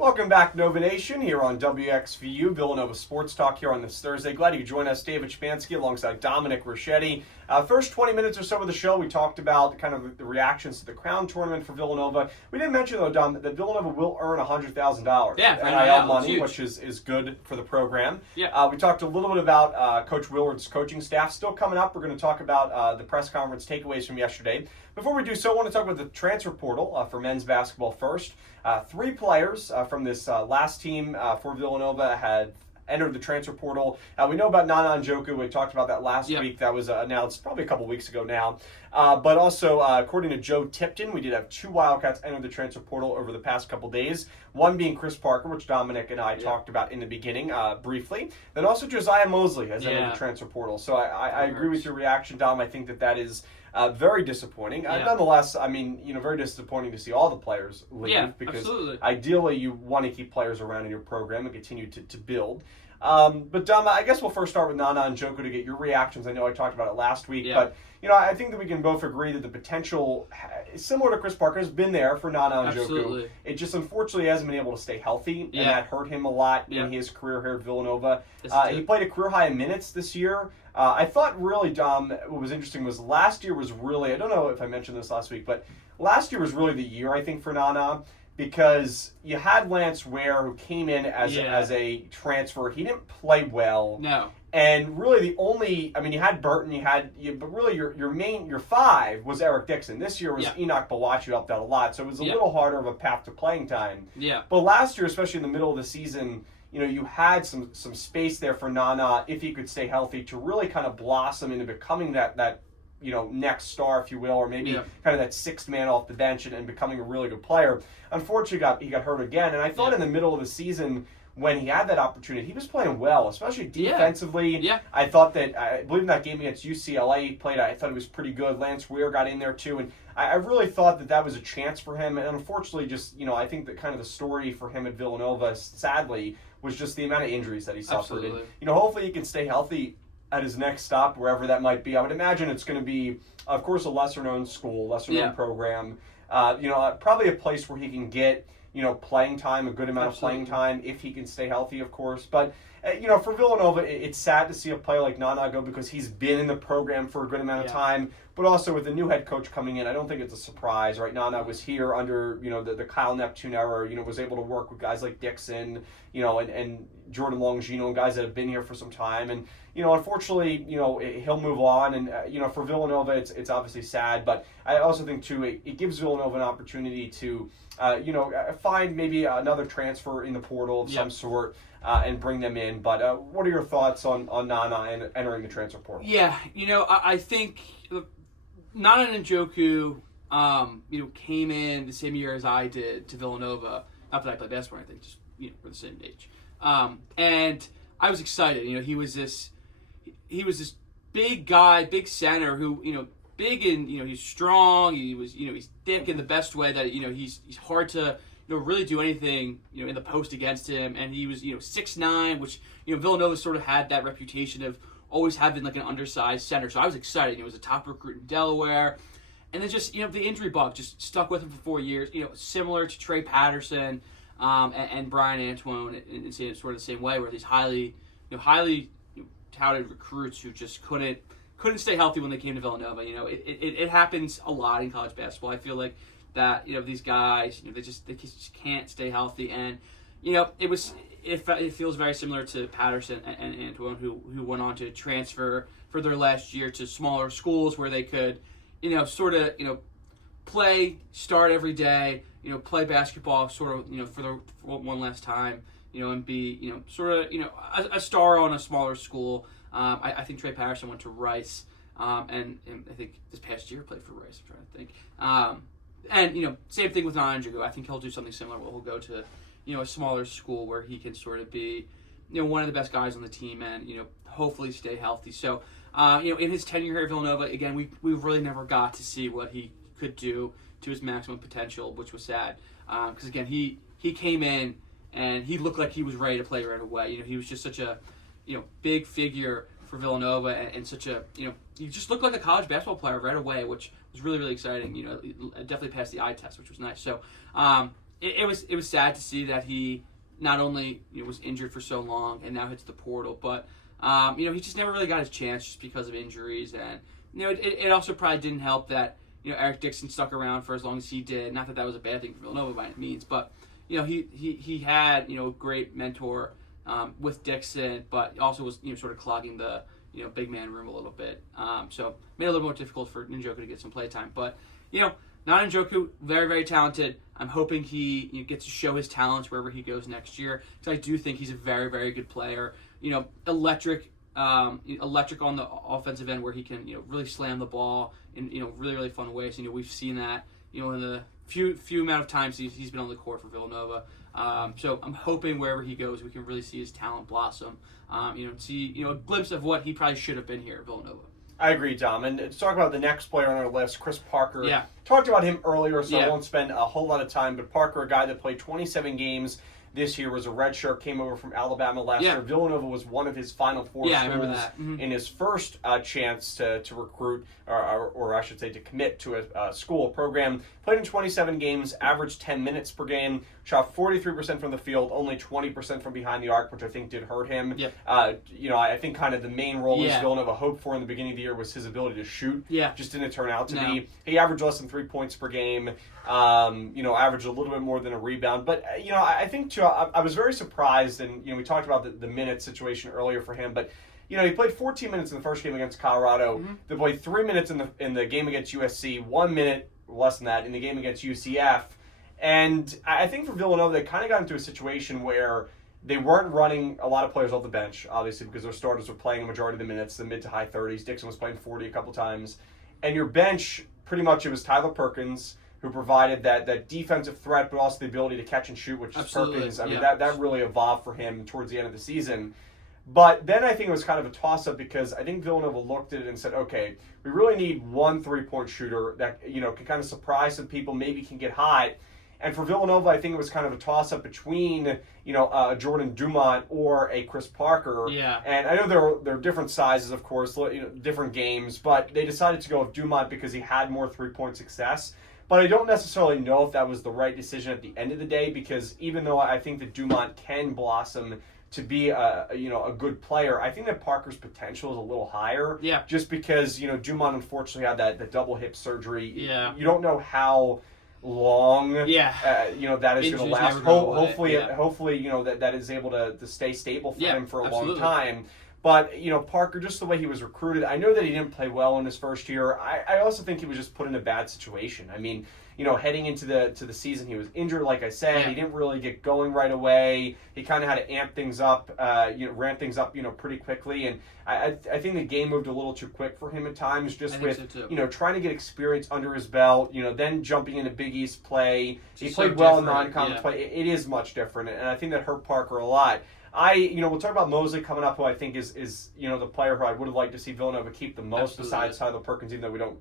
Welcome back, Nova Nation, here on WXVU, Villanova Sports Talk here on this Thursday. Glad you could join us, David Szczepanski, alongside Dominic Richetti. First 20 minutes or so of the show, we talked about kind of the reactions to the Crown Tournament for Villanova. We didn't mention, though, Dom, that Villanova will earn $100,000 NIL money, which is good for the program. Yeah. We talked a little bit about Coach Willard's coaching staff. Still coming up, we're going to talk about the press conference takeaways from yesterday. Before we do so, I want to talk about the transfer portal for men's basketball first. 3 players from this last team for Villanova had entered the transfer portal. We know about Nana Njoku. We talked about that last week. That was announced probably a couple weeks ago now. But also, according to Joe Tipton, we did have 2 Wildcats enter the transfer portal over the past couple days. One being Kris Parker, which Dominic and I talked about in the beginning briefly. Then also Josiah Moseley has entered the transfer portal. So I agree with your reaction, Dom. I think that is very disappointing. Nonetheless, I mean, very disappointing to see all the players leave because ideally you want to keep players around in your program and continue to build. But Dom, I guess we'll first start with Nana Njoku to get your reactions. I know I talked about it last week, but I think that we can both agree that the potential, similar to Kris Parker, has been there for Nana Njoku. It just unfortunately hasn't been able to stay healthy, and that hurt him a lot in his career here at Villanova. He played a career high in minutes this year. I thought really, Dom, what was interesting was last year was really, I don't know if I mentioned this last week, but last year was really the year, I think, for Nana, because you had Lance Ware, who came in as a transfer. He didn't play well. No. And really the only, I mean, you had Burton, but really your 5 was Eric Dixon. This year was Enoch Bawachi, who helped out a lot, so it was a little harder of a path to playing time. Yeah. But last year, especially in the middle of the season, you had some space there for Nana, if he could stay healthy, to really kind of blossom into becoming that next star, if you will, or maybe kind of that 6th man off the bench and becoming a really good player. Unfortunately, he got hurt again, and I thought in the middle of the season, when he had that opportunity, he was playing well, especially defensively. Yeah. I thought that, I believe in that game against UCLA he played, I thought he was pretty good. Lance Ware got in there too, and I really thought that was a chance for him. And unfortunately, just, I think that kind of the story for him at Villanova, sadly, was just the amount of injuries that he suffered. Absolutely. And, hopefully he can stay healthy at his next stop, wherever that might be. I would imagine it's going to be, of course, a lesser-known school, lesser-known program. Probably a place where he can get, playing time, a good amount of playing time, if he can stay healthy, of course. But, for Villanova, it's sad to see a player like Nana go because he's been in the program for a good amount of time. But also with the new head coach coming in, I don't think it's a surprise, right? Nana was here under, the Kyle Neptune era, was able to work with guys like Dixon, and Jordan Longino, and guys that have been here for some time. And, unfortunately, he'll move on. And, for Villanova, it's obviously sad. But I also think, too, it gives Villanova an opportunity to, find maybe another transfer in the portal of some sort and bring them in. But what are your thoughts on Nana and entering the transfer portal? Yeah, I think Nana Njoku, came in the same year as I did to Villanova. Not that I played basketball, I think, just, we're the same age. And I was excited. He was this big guy, big center who, big and, he's strong. He was, he's thick in the best way that, he's hard to, really do anything, in the post against him. And he was, 6'9", which, Villanova sort of had that reputation of always having like an undersized center. So I was excited. He was a top recruit in Delaware. And then just, the injury bug just stuck with him for 4 years, similar to Trey Patterson and Brian Antoine in sort of the same way, where these highly touted recruits who just couldn't stay healthy when they came to Villanova. It happens a lot in college basketball. I feel like that, these guys, they just can't stay healthy. And, it feels very similar to Patterson and Antoine, who went on to transfer for their last year to smaller schools where they could, sort of, start every day, play basketball sort of, for one last time, and be, sort of, a star on a smaller school. I think Trey Patterson went to Rice, and I think this past year played for Rice, I'm trying to think. And, same thing with Nana Njoku. I think he'll do something similar where he'll go to, a smaller school where he can sort of be, one of the best guys on the team and, hopefully stay healthy. So, in his tenure here at Villanova, again, we really never got to see what he could do to his maximum potential, which was sad. Because, again, he came in and he looked like he was ready to play right away. He was just such a, big figure for Villanova and such a, he just looked like a college basketball player right away, which was really, really exciting. Definitely passed the eye test, which was nice. So, it was sad to see that he not only was injured for so long and now hits the portal, but he just never really got his chance just because of injuries, and it also probably didn't help that Eric Dixon stuck around for as long as he did. Not that that was a bad thing for Villanova by any means, but he had a great mentor with Dixon, but also was sort of clogging the big man room a little bit. So made it a little more difficult for Njoku to get some play time. But not Njoku, very, very talented. I'm hoping he gets to show his talents wherever he goes next year, because I do think he's a very, very good player. Electric on the offensive end, where he can really slam the ball in really, really fun ways. We've seen that in the few amount of times he's been on the court for Villanova. So I'm hoping wherever he goes, we can really see his talent blossom. See a glimpse of what he probably should have been here at Villanova. I agree, Dom. And to talk about the next player on our list, Kris Parker. Yeah. Talked about him earlier, so I won't spend a whole lot of time. But Parker, a guy that played 27 games this year, was a redshirt, came over from Alabama last year. Villanova was one of his final four schools I remember that. in his first chance to recruit, or I should say to commit to a school program. Played in 27 games, averaged 10 minutes per game, shot 43% from the field, only 20% from behind the arc, which I think did hurt him. Yep. I think kind of the main role Villanova hoped for in the beginning of the year was his ability to shoot. Yeah. Just didn't turn out to be. He averaged less than 3 points per game. Averaged a little bit more than a rebound. But, I think, too, I was very surprised, and, we talked about the minute situation earlier for him, but, he played 14 minutes in the first game against Colorado. Mm-hmm. They played 3 minutes in the game against USC, 1 minute, less than that, in the game against UCF. And I think for Villanova, they kind of got into a situation where they weren't running a lot of players off the bench, obviously, because their starters were playing a majority of the minutes, the mid to high 30s. Dixon was playing 40 a couple times. And your bench, pretty much, it was Tyler Perkins, who provided that defensive threat, but also the ability to catch and shoot, which is Perkins. I mean, that really evolved for him towards the end of the season. But then I think it was kind of a toss-up, because I think Villanova looked at it and said, okay, we really need one three-point shooter that, can kind of surprise some people, maybe can get hot. And for Villanova, I think it was kind of a toss-up between, Jordan Dumont or a Kris Parker. Yeah. And I know there are different sizes, of course, different games, but they decided to go with Dumont because he had more three-point success. But I don't necessarily know if that was the right decision at the end of the day, because even though I think that Dumont can blossom to be a good player, I think that Parker's potential is a little higher. Yeah. Just because Dumont unfortunately had that double hip surgery. Yeah. You don't know how long that is going to last. Hopefully that is able to stay stable for him for a long time. But, Parker, just the way he was recruited, I know that he didn't play well in his first year. I also think he was just put in a bad situation. I mean, heading into the season, he was injured, like I said. Yeah. He didn't really get going right away. He kind of had to amp things up, ramp things up, pretty quickly. And I think the game moved a little too quick for him at times, just with, trying to get experience under his belt, then jumping into Big East play. He played well in non-conference play. It is much different, and I think that hurt Parker a lot. We'll talk about Moseley coming up, who I think is the player who I would have liked to see Villanova keep the most. Absolutely. Besides Tyler Perkins, even though we don't,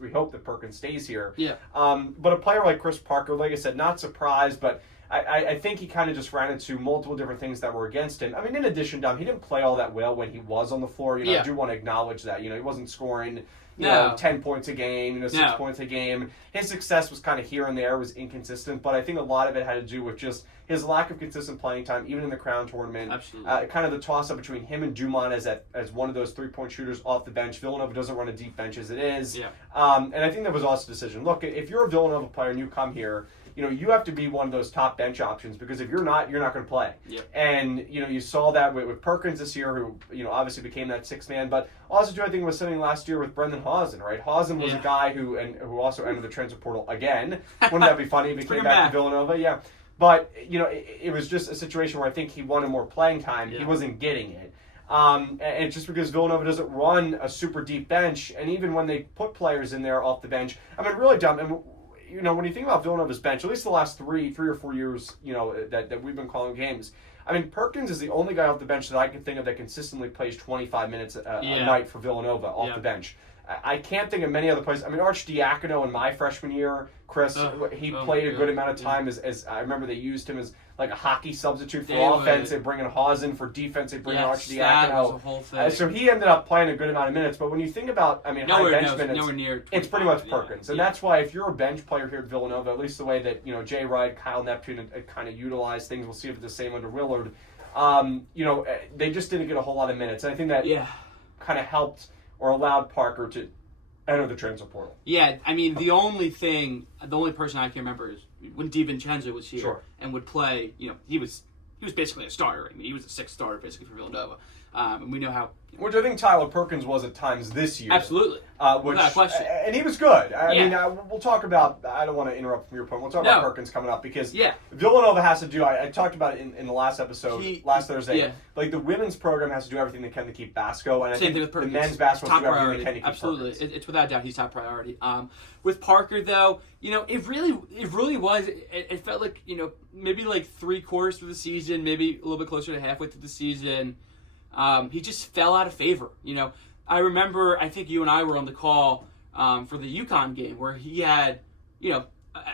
we hope that Perkins stays here. Yeah. But a player like Kris Parker, like I said, not surprised, but I think he kind of just ran into multiple different things that were against him. I mean, in addition, Dom, he didn't play all that well when he was on the floor. I do want to acknowledge that. He wasn't scoring 10 points a game, 6 points a game. His success was kind of here and there, was inconsistent, but I think a lot of it had to do with just his lack of consistent playing time, even in the Crown tournament. Absolutely. Kind of the toss-up between him and Dumont as one of those three-point shooters off the bench. Villanova doesn't run a deep bench as it is. Yeah. And I think that was also a decision. Look, if you're a Villanova player and you come here, you have to be one of those top bench options, because if you're not going to play. Yep. And, you saw that with Perkins this year, who, obviously became that sixth man, but also, too, I think was sitting last year with Brendan Hausen, right? Hausen was a guy who also entered the transfer portal again. Wouldn't that be funny if he came back to Villanova? Yeah. But, it was just a situation where I think he wanted more playing time. Yeah. He wasn't getting it. And it's just because Villanova doesn't run a super deep bench, and even when they put players in there off the bench, I mean, really dumb. And, when you think about Villanova's bench, at least the last three or 4 years, that we've been calling games, I mean, Perkins is the only guy off the bench that I can think of that consistently plays 25 minutes a night for Villanova off the bench. I can't think of many other players. I mean, Archdiacono in my freshman year, Kris, he played a good amount of time as I remember they used him as like a hockey substitute for offense. They bring in Haas in for defense. They bring in Archdiakono. So he ended up playing a good amount of minutes. But when you think about, high bench minutes, it's pretty much Perkins. And that's why if you're a bench player here at Villanova, at least the way that, Jay Wright, Kyle Neptune kind of utilized things, we'll see if it's the same under Willard. They just didn't get a whole lot of minutes. And I think that kind of helped or allowed Parker to enter the transfer portal. Yeah, the only person I can remember is when DiVincenzo was here and would play. He was basically a starter. He was a sixth starter basically for Villanova, and we know how. Which I think Tyler Perkins was at times this year. Absolutely. Without question. And he was good. We'll talk about, I don't want to interrupt from your point, we'll talk about Perkins coming up because Villanova has to do, I talked about it in the last episode, last Thursday, like the women's program has to do everything they can to keep Basco, and I think the men's basketball has to do everything they can to keep Absolutely. Perkins. It's without doubt he's top priority. With Parker though, it really was, it felt like, maybe like 3/4 through the season, maybe a little bit closer to halfway through the season, he just fell out of favor. I remember, I think you and I were on the call for the UConn game where he had,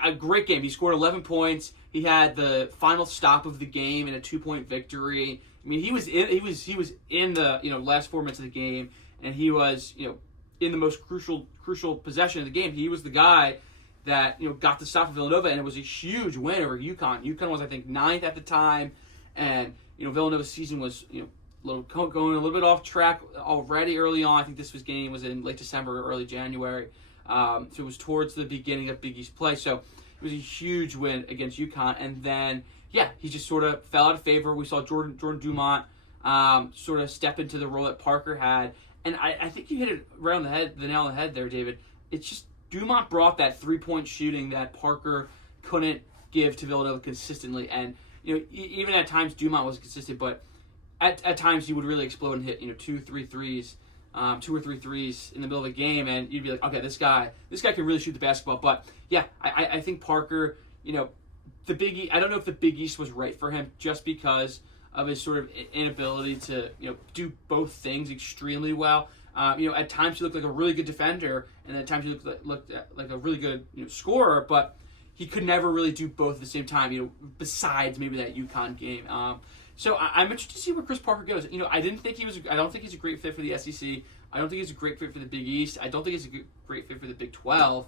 a great game. He scored 11 points. He had the final stop of the game in a 2-point victory. He was in the last 4 minutes of the game, and he was in the most crucial possession of the game. He was the guy that got the stop of Villanova, and it was a huge win over UConn. UConn was, I think, 9th at the time, and Villanova's season was going a little bit off track already early on. I think this game was in late December or early January. So it was towards the beginning of Big East play. So it was a huge win against UConn. And then, he just sort of fell out of favor. We saw Jordan Dumont sort of step into the role that Parker had. And I think you hit it right on the nail on the head there, David. It's just Dumont brought that 3-point shooting that Parker couldn't give to Villanova consistently. And, even at times Dumont was consistent, but at times he would really explode and hit 2 or 3 threes in the middle of the game, and you'd be like, okay, this guy can really shoot the basketball. But I think Parker, the Big East, I don't know if the Big East was right for him just because of his sort of inability to do both things extremely well. At times he looked like a really good defender, and at times he looked like a really good scorer, but he could never really do both at the same time. Besides maybe that UConn game. So I'm interested to see where Chris Parker goes. I don't think he's a great fit for the SEC. I don't think he's a great fit for the Big East. I don't think he's a great fit for the Big 12.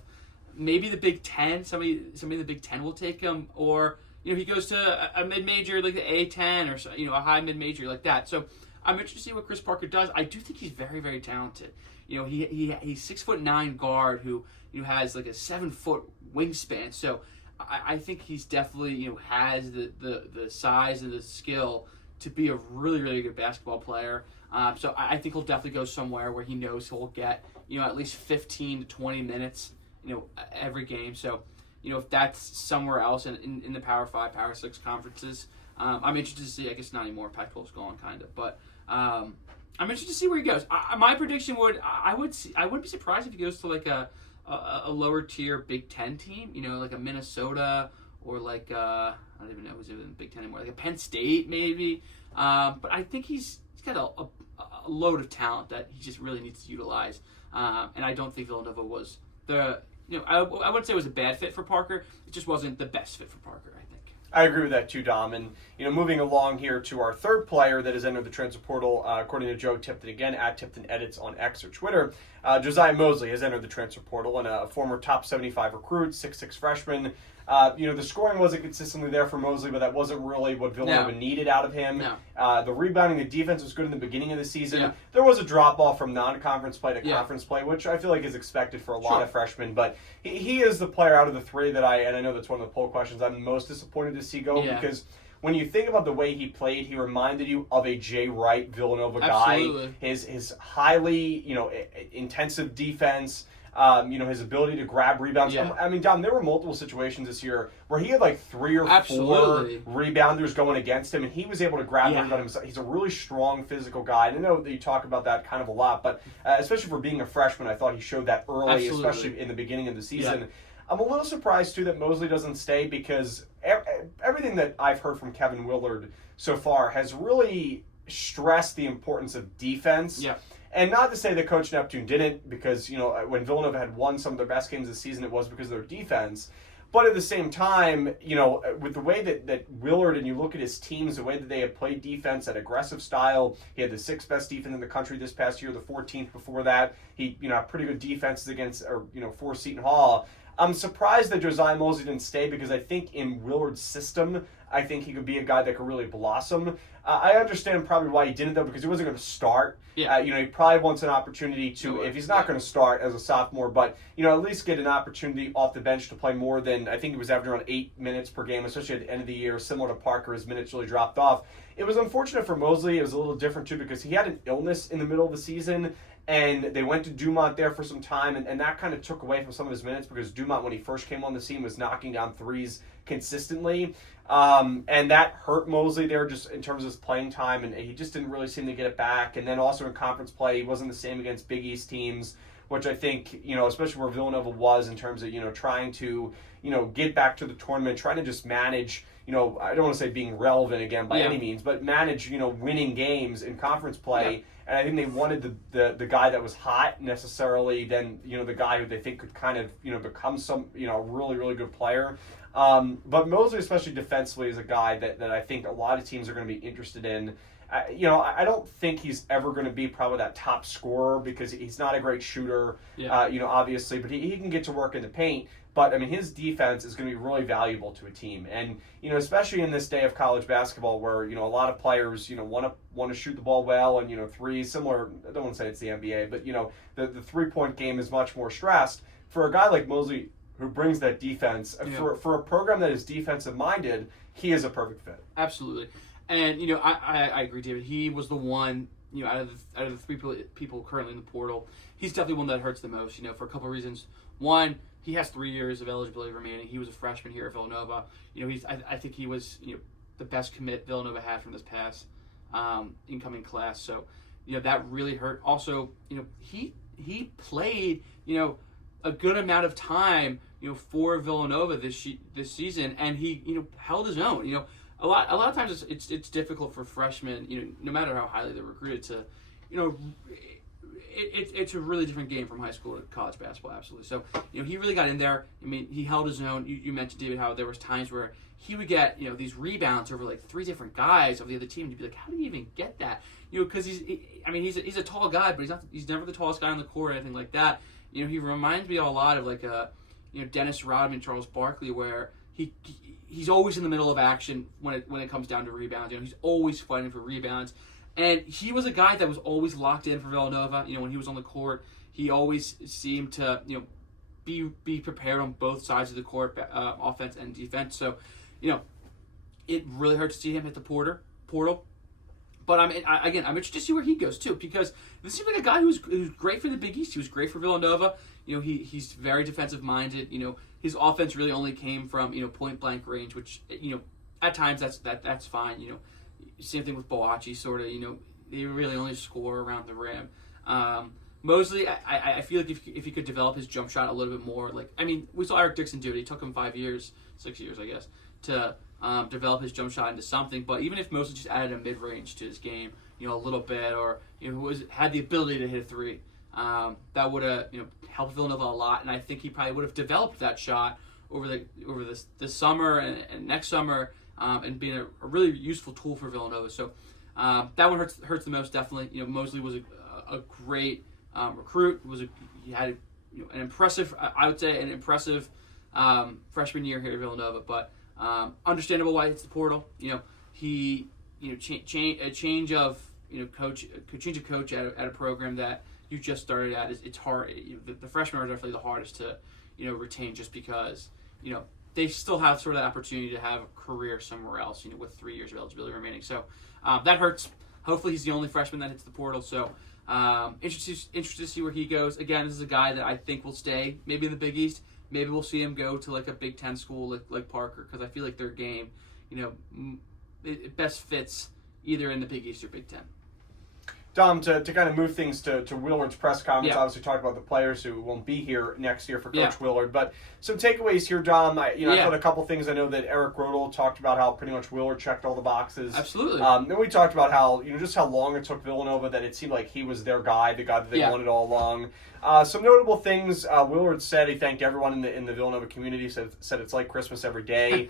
Maybe the Big 10. Somebody in the Big 10 will take him, or he goes to a mid-major like the A10 or a high mid-major like that. So I'm interested to see what Chris Parker does. I do think he's very, very talented. He's 6'9" guard who has like a 7-foot wingspan. So I think he's definitely has the size and the skill to be a really, really good basketball player. So I think he'll definitely go somewhere where he knows he'll get at least 15 to 20 minutes every game. So if that's somewhere else in the Power 5, Power 6 conferences, I'm interested to see. I guess not anymore. Pac-12's gone kind of, but I'm interested to see where he goes. My prediction I would be surprised if he goes to like a lower tier Big Ten team, like a Minnesota or like I don't even know who's in the Big Ten anymore, like a Penn State maybe. But I think he's got a load of talent that he just really needs to utilize. And I don't think Villanova was I wouldn't say it was a bad fit for Parker. It just wasn't the best fit for Parker, I think. I agree with that too, Dom. And moving along here to our third player that has entered the transfer portal, according to Joe Tipton again at Tipton Edits on X or Twitter, Josiah Moseley has entered the transfer portal, and a former top 75 recruit, 6'6" freshman. The scoring wasn't consistently there for Moseley, but that wasn't really what Villanova needed out of him. No. The rebounding, the defense was good in the beginning of the season. Yeah. There was a drop-off from non-conference play to conference play, which I feel like is expected for a lot of freshmen. But he is the player out of the three that and I know that's one of the poll questions, I'm most disappointed to see go because when you think about the way he played, he reminded you of a Jay Wright Villanova guy. His highly, intensive defense, his ability to grab rebounds. Yeah. Dom, there were multiple situations this year where he had like 3 or 4 rebounders going against him, and he was able to grab the rebound himself. He's a really strong physical guy. And I know that you talk about that kind of a lot, but especially for being a freshman, I thought he showed that early, especially in the beginning of the season. Yeah. I'm a little surprised, too, that Moseley doesn't stay because everything that I've heard from Kevin Willard so far has really stressed the importance of defense. Yeah. And not to say that Coach Neptune didn't, because, when Villanova had won some of their best games this season, it was because of their defense. But at the same time, with the way that Willard, and you look at his teams, the way that they have played defense, that aggressive style, he had the 6th best defense in the country this past year, the 14th before that. He, had pretty good defenses against, for Seton Hall. I'm surprised that Josiah Moseley didn't stay, because I think in Willard's system, I think he could be a guy that could really blossom. I understand probably why he didn't, though, because he wasn't going to start. Yeah. He probably wants an opportunity to, if he's not going to start as a sophomore, but, at least get an opportunity off the bench to play more than, I think he was averaging around 8 minutes per game, especially at the end of the year, similar to Parker. His minutes really dropped off. It was unfortunate for Moseley. It was a little different, too, because he had an illness in the middle of the season, and they went to Dumont there for some time, and that kind of took away from some of his minutes, because Dumont, when he first came on the scene, was knocking down threes consistently. And that hurt Moseley there just in terms of his playing time, and he just didn't really seem to get it back. And then also in conference play, he wasn't the same against Big East teams, which I think, especially where Villanova was in terms of, trying to, get back to the tournament, trying to just manage, I don't want to say being relevant again by any means, but manage, winning games in conference play. Yeah. And I think they wanted the guy that was hot necessarily than, the guy who they think could kind of, become some, really, really good player. But Moseley, especially defensively, is a guy that I think a lot of teams are going to be interested in. I don't think he's ever going to be probably that top scorer, because he's not a great shooter, obviously, but he can get to work in the paint. But, his defense is going to be really valuable to a team. And, especially in this day of college basketball where, a lot of players, want to shoot the ball well, and, threes, similar, I don't want to say it's the NBA, but, the three-point game is much more stressed. For a guy like Moseley, who brings that defense, for a program that is defensive-minded, he is a perfect fit. Absolutely. And, I agree, David. He was the one, out of the 3 people currently in the portal, he's definitely one that hurts the most, for a couple of reasons. One, he has 3 years of eligibility remaining. He was a freshman here at Villanova. I think he was, the best commit Villanova had from this past incoming class. So, that really hurt. Also, he played, a good amount of time, for Villanova this season, and he, held his own. A lot of times it's difficult for freshmen, no matter how highly they're recruited, to, it's a really different game from high school to college basketball, absolutely. So, he really got in there. He held his own. You mentioned, David, how there was times where he would get, these rebounds over like 3 different guys of the other team, and you'd be like, how do you even get that? Because he's a tall guy, but he's never the tallest guy on the court or anything like that. He reminds me a lot of like Dennis Rodman, Charles Barkley, where he's always in the middle of action when it comes down to rebounds. He's always fighting for rebounds. And he was a guy that was always locked in for Villanova. When he was on the court, he always seemed to, be prepared on both sides of the court, offense and defense. So, it really hurts to see him hit the portal. But I'm interested to see where he goes too, because this seems like a guy who's great for the Big East. He was great for Villanova. He's very defensive minded. His offense really only came from point blank range, which at times that's fine. Same thing with Boachi, sort of. They really only score around the rim. Moseley, I feel like if he could develop his jump shot a little bit more, we saw Eric Dixon do it. It took him 6 years, I guess, to develop his jump shot into something. But even if Moseley just added a mid range to his game, a little bit, or had the ability to hit a 3, that would have helped Villanova a lot. And I think he probably would have developed that shot over this summer and next summer, and being a really useful tool for Villanova. So that one hurts the most, definitely. Moseley was a great recruit. He had an impressive, I would say, freshman year here at Villanova, but understandable why it's the portal. He change of coach at a program that you just started at, it's hard. The freshmen are definitely the hardest to retain, just because they still have sort of that opportunity to have a career somewhere else, with 3 years of eligibility remaining. So that hurts. Hopefully he's the only freshman that hits the portal. So interested to see where he goes. Again, this is a guy that I think will stay maybe in the Big East. Maybe we'll see him go to like a Big Ten school like Parker, because I feel like their game, it best fits either in the Big East or Big Ten. Dom, to kind of move things to Willard's press conference, Yeah. obviously talk about the players who won't be here next year for Coach Yeah. Willard. But some takeaways here, Dom. I Yeah. thought a couple things. I know that Eric Rodel talked about how pretty much Willard checked all the boxes. Absolutely. Then we talked about how, just how long it took Villanova, that it seemed like he was their guy, the guy that they Yeah. wanted all along. Some notable things. Willard said he thanked everyone in the Villanova community. Said it's like Christmas every day.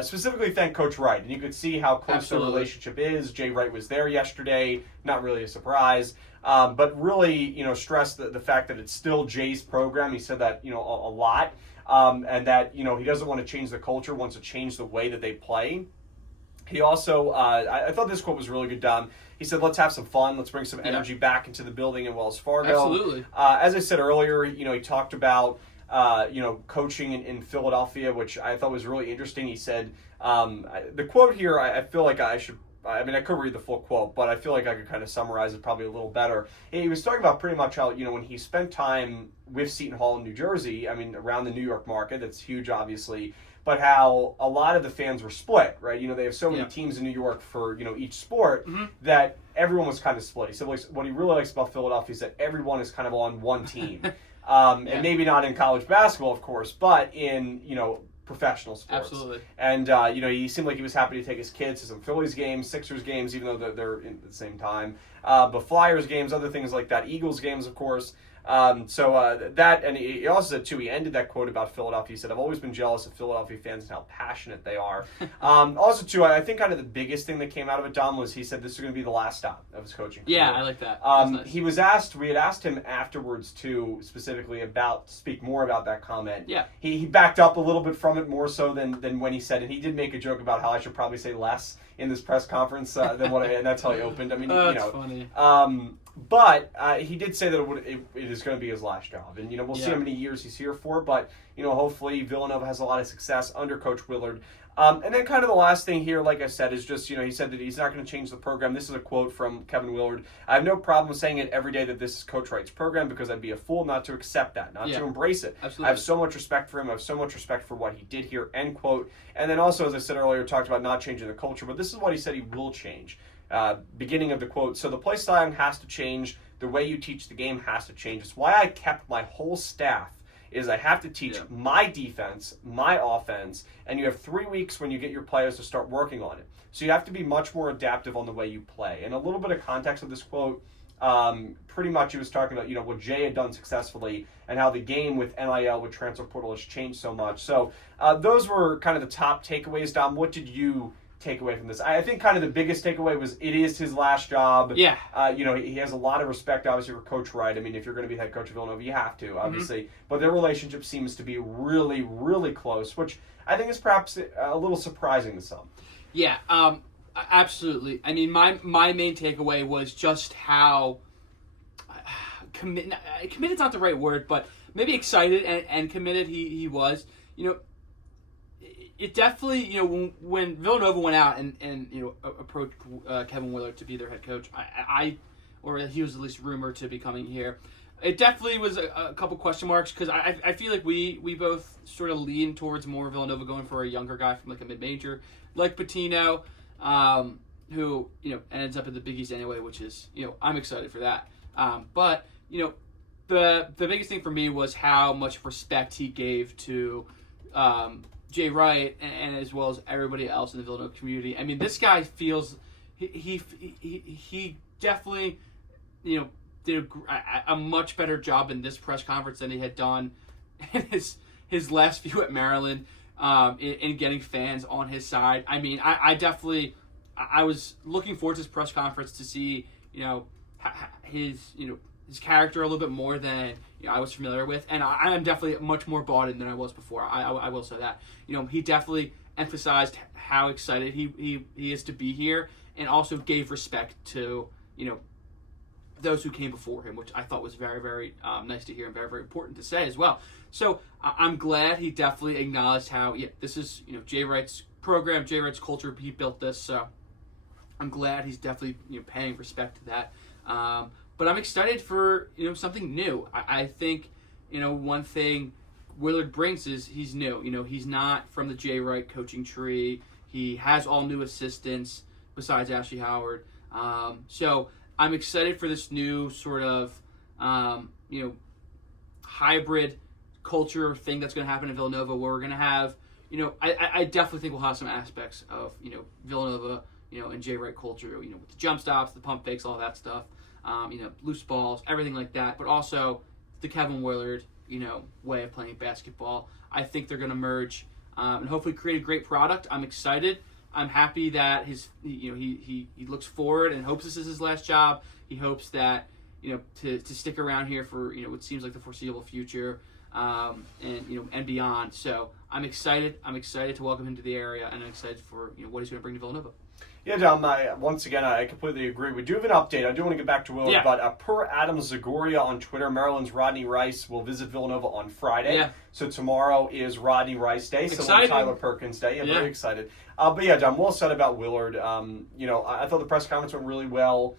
Specifically thanked Coach Wright, and you could see how close Absolutely. their relationship is. Jay Wright was there yesterday, not really a surprise, but really, stressed the fact that it's still Jay's program. He said that, a lot, and that, he doesn't want to change the culture, wants to change the way that they play. He also, I thought this quote was really good, Dom. He said, let's have some fun. Let's bring some energy back into the building in Wells Fargo. Absolutely. As I said earlier, he talked about, coaching in Philadelphia, which I thought was really interesting. He said, the quote here, I feel like I could read the full quote, but I feel like I could kind of summarize it probably a little better. He was talking about pretty much how, when he spent time with Seton Hall in New Jersey, around the New York market, that's huge, obviously, but how a lot of the fans were split, right? They have so many teams in New York for, each sport that everyone was kind of split. He said what he really likes about Philadelphia is that everyone is kind of on one team. And maybe not in college basketball, of course, but in, professional sports. Absolutely. And, he seemed like he was happy to take his kids to some Phillies games, Sixers games, even though they're in at the same time. But Flyers games, other things like that, Eagles games, of course. That, and he also said, too, he ended that quote about Philadelphia. He said, I've always been jealous of Philadelphia fans and how passionate they are. Also, too, I think kind of the biggest thing that came out of it, Dom, was he said this is going to be the last stop of his coaching career. Yeah, I like that. That's nice. We had asked him afterwards, too, specifically speak more about that comment. Yeah. He backed up a little bit from it, more so than when he said it. He did make a joke about how I should probably say less in this press conference than what and that's how he opened. That's funny. But he did say that it is going to be his last job. And, we'll see how many years he's here for. But, hopefully Villanova has a lot of success under Coach Willard. And then kind of the last thing here, like I said, is just, he said that he's not going to change the program. This is a quote from Kevin Willard. I have no problem saying it every day that this is Coach Wright's program because I'd be a fool not to accept that, not to embrace it. Absolutely. I have so much respect for him. I have so much respect for what he did here, end quote. And then also, as I said earlier, talked about not changing the culture. But this is what he said he will change. Beginning of the quote, so the play style has to change. The way you teach the game has to change. It's why I kept my whole staff is I have to teach my defense, my offense, and you have 3 weeks when you get your players to start working on it. So you have to be much more adaptive on the way you play. And a little bit of context of this quote, pretty much he was talking about, what Jay had done successfully and how the game with NIL, with transfer portal, has changed so much. So those were kind of the top takeaways. Dom, what did you take away from this? I think kind of the biggest takeaway was it is his last job. Yeah. He has a lot of respect, obviously, for Coach Wright. If you're going to be head coach of Villanova, you have to, obviously. But their relationship seems to be really, really close, which I think is perhaps a little surprising to some. Yeah, absolutely. My main takeaway was just how committed's not the right word, but maybe excited and committed he was. It definitely, when Villanova went out and approached Kevin Willard to be their head coach, or he was at least rumored to be coming here, it definitely was a couple question marks because I feel like we both sort of lean towards more Villanova going for a younger guy from like a mid-major, like Patino, who ends up in the Big East anyway, which is I'm excited for that. But the biggest thing for me was how much respect he gave to Jay Wright and as well as everybody else in the Villanova community. This guy feels he definitely did a much better job in this press conference than he had done in his last few at Maryland in getting fans on his side. I was looking forward to this press conference to see his character a little bit more than I was familiar with, and I am definitely much more bought in than I was before. I will say that. He definitely emphasized how excited he is to be here, and also gave respect to those who came before him, which I thought was very, very nice to hear and very, very important to say as well. So I'm glad he definitely acknowledged how this is Jay Wright's program, Jay Wright's culture. He built this, so I'm glad he's definitely paying respect to that. But I'm excited for something new. I think one thing Willard brings is he's new. He's not from the Jay Wright coaching tree. He has all new assistants besides Ashley Howard. So I'm excited for this new sort of, hybrid culture thing that's going to happen in Villanova, where we're going to have, I definitely think we'll have some aspects of, Villanova, and Jay Wright culture, with the jump stops, the pump fakes, all that stuff, loose balls, everything like that, but also the Kevin Willard, way of playing basketball. I think they're going to merge and hopefully create a great product. I'm excited. I'm happy that he looks forward and hopes this is his last job. He hopes that, to stick around here for, what seems like the foreseeable future, and beyond. So I'm excited. I'm excited to welcome him to the area, and I'm excited for, what he's going to bring to Villanova. Yeah, Dom, once again, I completely agree. We do have an update. I do want to get back to Willard, but per Adam Zagoria on Twitter, Maryland's Rodney Rice will visit Villanova on Friday. Yeah. So tomorrow is Rodney Rice Day, so Tyler Perkins Day. Yeah, very excited. But yeah, Dom, well said about Willard. I thought the press conference went really well.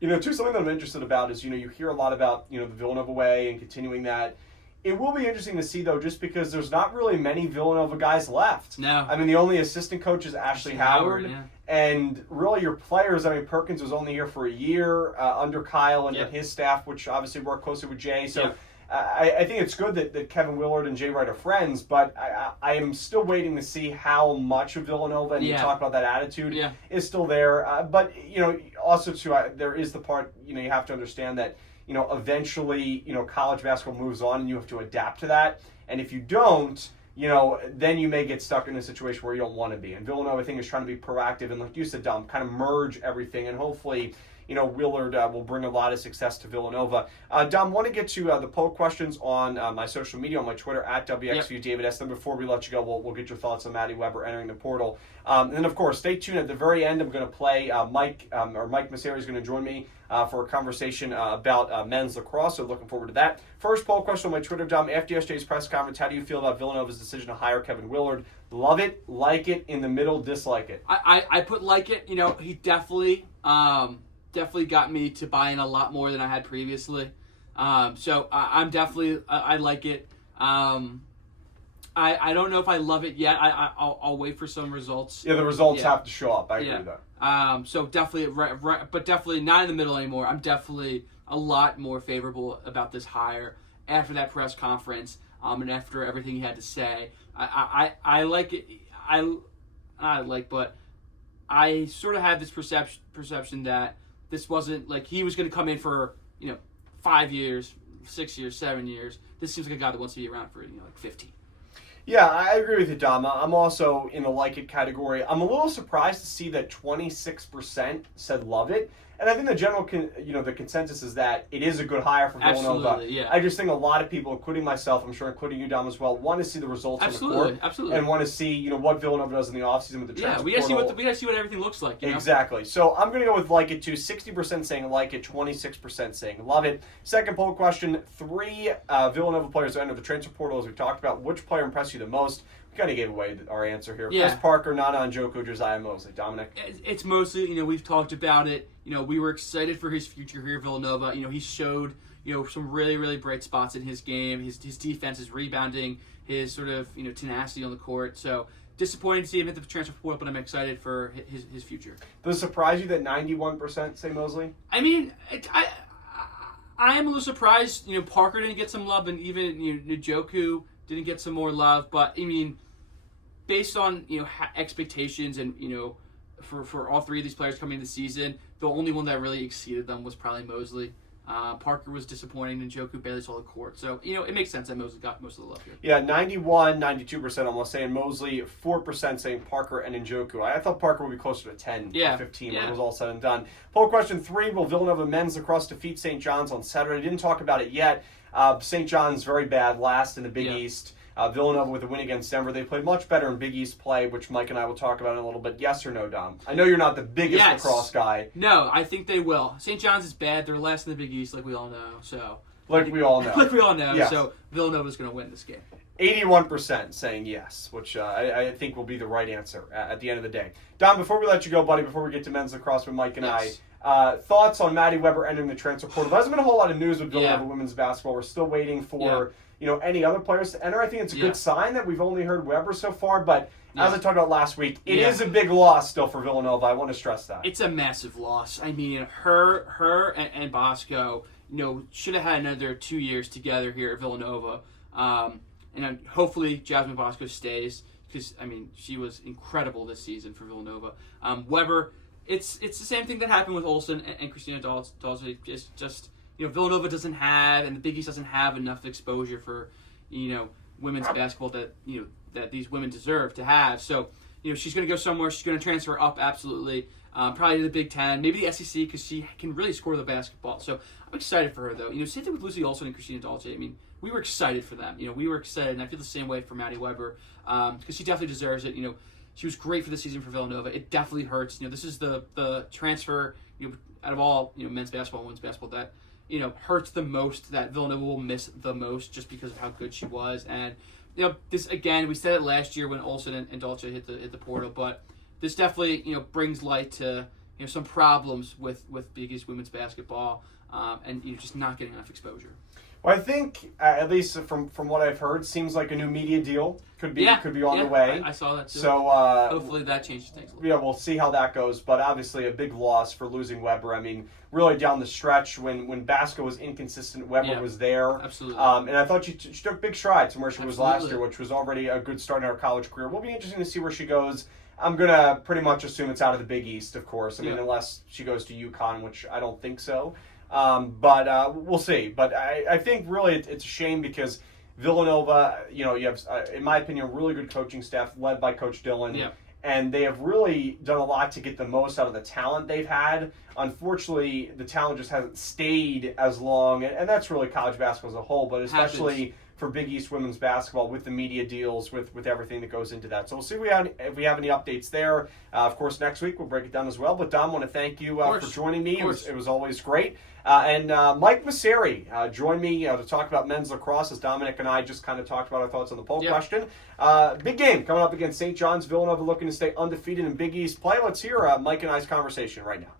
Too, something that I'm interested about is, you hear a lot about, the Villanova way and continuing that. It will be interesting to see, though, just because there's not really many Villanova guys left. No. I mean, the only assistant coach is Ashley Howard. Yeah. And really your players, Perkins was only here for a year under Kyle and his staff, which obviously worked closely with Jay. So I think it's good that Kevin Willard and Jay Wright are friends, but I am still waiting to see how much of Villanova, and you talk about that attitude, is still there. But, also, too, there is the part, you have to understand that, eventually, college basketball moves on and you have to adapt to that. And if you don't, then you may get stuck in a situation where you don't want to be. And Villanova, I think, is trying to be proactive and, like you said, Dom, kind of merge everything. And hopefully, Willard will bring a lot of success to Villanova. Dom, want to get to the poll questions on my social media, on my Twitter, at WXVU David S. Then before we let you go, we'll get your thoughts on Maddie Weber entering the portal. And then, of course, stay tuned. At the very end, I'm going to play Mike Moseley is going to join me for a conversation about men's lacrosse, so looking forward to that. First poll question on my Twitter, Dom. After yesterday's press conference, how do you feel about Villanova's decision to hire Kevin Willard? Love it, like it, in the middle, dislike it? I put like it. He definitely got me to buy in a lot more than I had previously. So I'm definitely, I like it. I don't know if I love it yet. I'll wait for some results. Yeah, the results have to show up. I agree with that. So definitely, but definitely not in the middle anymore. I'm definitely a lot more favorable about this hire after that press conference, and after everything he had to say. I like it. But I sort of had this perception that this wasn't like he was going to come in for 5 years, 6 years, 7 years. This seems like a guy that wants to be around for 15. Yeah, I agree with you, Dom. I'm also in the like it category. I'm a little surprised to see that 26% said love it. And I think the general, the consensus is that it is a good hire for Villanova. Absolutely, yeah. I just think a lot of people, including myself, I'm sure including you, Dom, as well, want to see the results on the court. Absolutely. And want to see, what Villanova does in the offseason with the transfer portal. We gotta see what everything looks like. Exactly. So I'm going to go with like it too. 60% saying like it, 26% saying love it. Second poll question: 3 Villanova players that entered the transfer portal, as we talked about. Which player impressed you the most? We kind of gave away our answer here. Kris Parker, Nana Njoku, Josiah Moseley. Dominic? It's mostly, we've talked about it. We were excited for his future here at Villanova. He showed, some really, really bright spots in his game. His defense, his rebounding, his sort of, tenacity on the court. So disappointing to see him hit the transfer portal, but I'm excited for his future. Does it surprise you that 91% say Moseley? I mean, I am a little surprised, Parker didn't get some love, and even, Njoku didn't get some more love. But, I mean, based on, expectations and, for all 3 of these players coming into the season, the only one that really exceeded them was probably Moseley. Parker was disappointing, and Njoku barely saw the court. So, it makes sense that Moseley got most of the love here. Yeah, 91, 92% almost saying Moseley, 4% saying Parker and Njoku. I thought Parker would be closer to 10 or 15 when it was all said and done. Poll question 3, will Villanova men's lacrosse defeat St. John's on Saturday? Didn't talk about it yet. St. John's very bad, last in the Big East. Villanova with a win against Denver. They played much better in Big East play, which Mike and I will talk about in a little bit. Yes or no, Dom? I know you're not the biggest lacrosse guy. No, I think they will. St. John's is bad. They're last in the Big East, like we all know. So we all know. Yes. So Villanova's going to win this game. 81% saying yes, which I think will be the right answer at the end of the day. Dom, before we let you go, buddy, before we get to men's lacrosse with Mike and I, thoughts on Maddie Weber entering the transfer portal? There hasn't been a whole lot of news with Villanova women's basketball. We're still waiting for any other players to enter. I think it's a Yeah. good sign that we've only heard Weber so far, but as Yeah. I talked about last week, it Yeah. is a big loss still for Villanova. I want to stress that. It's a massive loss. I mean, her and Bosco, should have had another 2 years together here at Villanova. And hopefully Jasmine Bosco stays because, I mean, she was incredible this season for Villanova. Weber, it's the same thing that happened with Olsen and Christina Dalsey. Just Villanova doesn't have, and the Big East doesn't have enough exposure for, women's basketball that these women deserve to have. So, she's going to go somewhere. She's going to transfer up, absolutely. Probably to the Big Ten, maybe the SEC, because she can really score the basketball. So I'm excited for her, though. Same thing with Lucy Olsen and Christina Dalsey. I mean, we were excited for them. We were excited, and I feel the same way for Maddie Weber, because she definitely deserves it. She was great for the season for Villanova. It definitely hurts. This is the transfer, out of all, men's basketball and women's basketball that, hurts the most, that Villanova will miss the most just because of how good she was. And, this, again, we said it last year when Olsen and Dalsey hit the portal, but this definitely, brings light to, some problems with Big East women's basketball, and, just not getting enough exposure. Well, I think, at least from what I've heard, seems like a new media deal could be on the way. I saw that too. So hopefully that changes things a little bit. Yeah, we'll see how that goes. But obviously a big loss for losing Weber. I mean, really down the stretch when Basco was inconsistent, Weber was there. Absolutely. And I thought she took big strides from where she was last year, Absolutely. which was already a good start in her college career. Will be interesting to see where she goes. I'm going to pretty much assume it's out of the Big East, of course. I mean, unless she goes to UConn, which I don't think so. But we'll see. But I think really it's a shame because Villanova, you have, in my opinion, a really good coaching staff led by Coach Dillon. Yeah. And they have really done a lot to get the most out of the talent they've had. Unfortunately, the talent just hasn't stayed as long. And that's really college basketball as a whole, but especially for Big East women's basketball with the media deals, with everything that goes into that. So we'll see if we have any updates there. Of course, next week we'll break it down as well. But Dom, I want to thank you for joining me. It was always great. And Mike Moseley joined me to talk about men's lacrosse, as Dominic and I just kind of talked about our thoughts on the poll question. Big game coming up against St. John's. Villanova looking to stay undefeated in Big East play. Let's hear Mike and I's conversation right now.